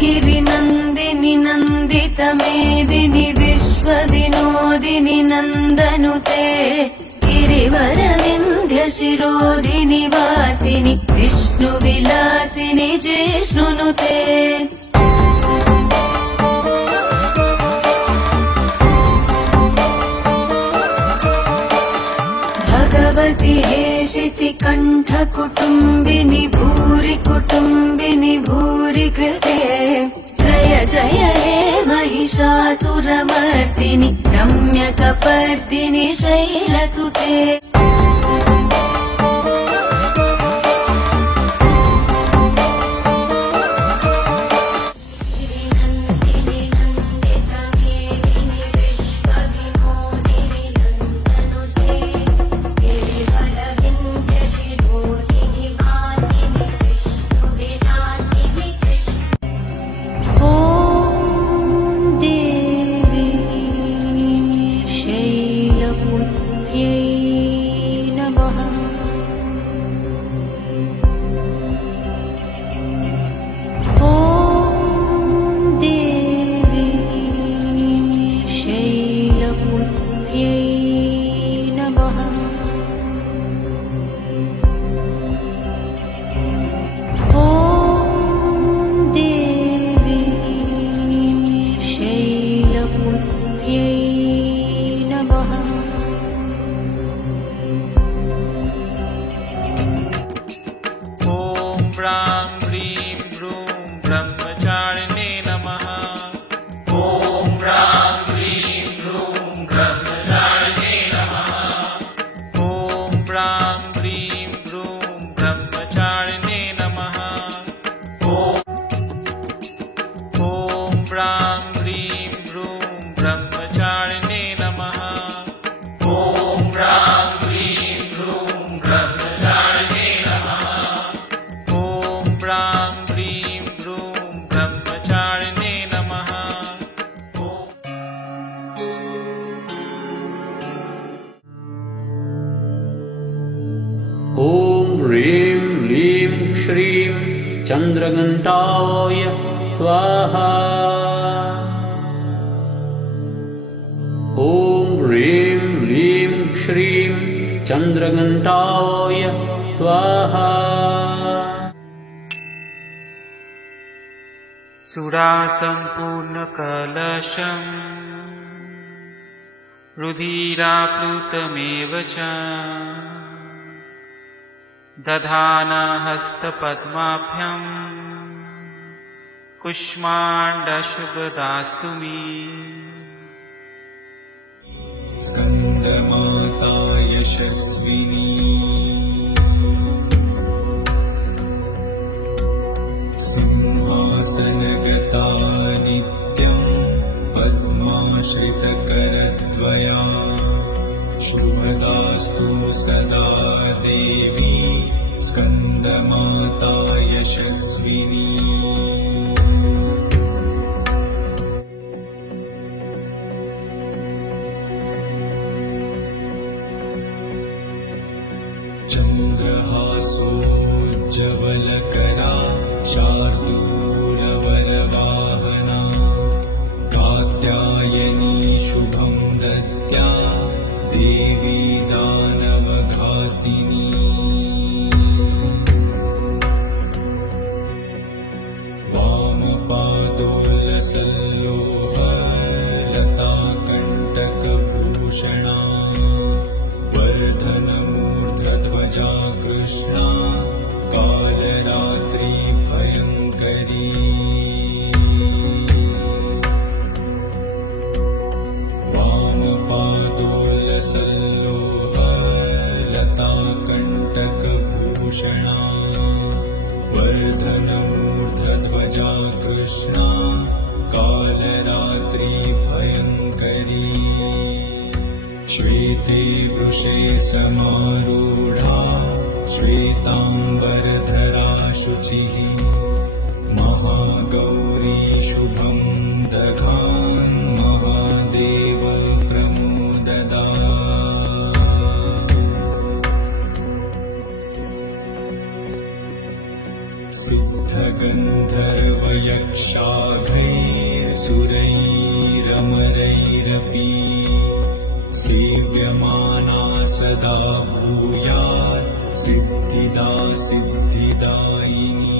गिरिनन्दिनि नन्दितमेदिनि विश्वविनोदिनि नन्दनुते गिरिवरविन्ध्यशिरोधिनि वासिनि विष्णुविलासिनि जिष्णुनुते भगवति हेशिति कण्ठकुटुम्बिनि भूरि कुटुम्बिनि भूरि कृते जय जय हे महिषासुरमर्दिनि रम्यकपर्दिनि शैलसुते चन्द्रघण्टाय स्वाहा। ॐ ह्रीं लीं श्रीं चन्द्रघण्टाय स्वाहा। सुरासम्पूर्णकलशम् रुधिराप्लुतमेव च दधाना हस्तपद्माभ्यां कुष्माण्डशुभदास्तु मे। स्कन्दमाता यशस्विनी सिंहासनगता नित्यं पद्माश्रितकरद्वया शुभदास्तु सदा देवी स्कन्दमाता यशस्विनी। चन्द्रहासोज्ज्वलकरा शार्दूलवरवाहना कात्यायनी शुभं दत्या देवी दानवघातिनी। वामपादोलसल्लोहलताकण्टकभूषणा वर्धनमूर्धध्वजा कृष्णा कालरात्रि भयङ्करी। वामपादोलसल्लोहलताकण्टकभूषणा वर्धनमूर्धध्वजा कृष्णा कालरात्रि भयङ्करी। श्वेते वृषे समारूढा श्वेताम्बरधरा शुचिः महागौरी शुभं दधान् महादेव प्रमोददा। सिद्धगन्ध गन्धर्वयक्षाघ्रैर्सुरैरमरैरपि सेव्यमाना सदा भूयात् सिद्धिदा सिद्धिदायिनी